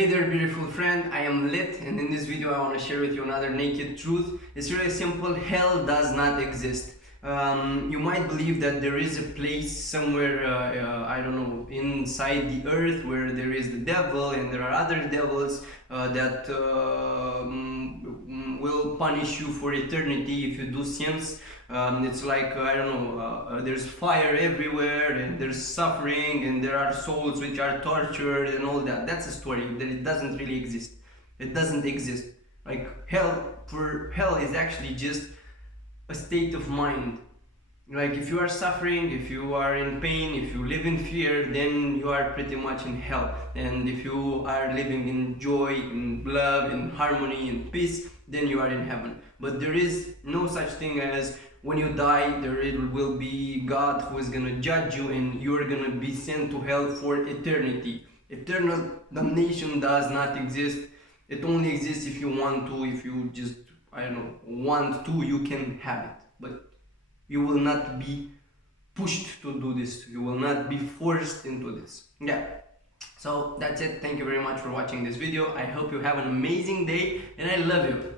Hey there beautiful friend, I am Lit, and in this video I want to share with you another naked truth. It's really simple. Hell does not exist. You might believe that there is a place somewhere, I don't know, inside the earth where there is the devil and there are other devils that will punish you for eternity if you do sins. It's like, I don't know, there's fire everywhere and there's suffering and there are souls which are tortured and all that. That's a story that it doesn't really exist. It doesn't exist. Like hell is actually just a state of mind. Like if you are suffering, if you are in pain, if you live in fear, then you are pretty much in hell. And if you are living in joy, in love, in harmony, in peace, then you are in heaven. But there is no such thing as when you die, there will be God who is gonna judge you and you are gonna be sent to hell for eternity. Eternal damnation does not exist. It only exists if you want to. If you just, I don't know, want to, you can have it. But you will not be pushed to do this. You will not be forced into this. Yeah. So that's it. Thank you very much for watching this video. I hope you have an amazing day and I love you.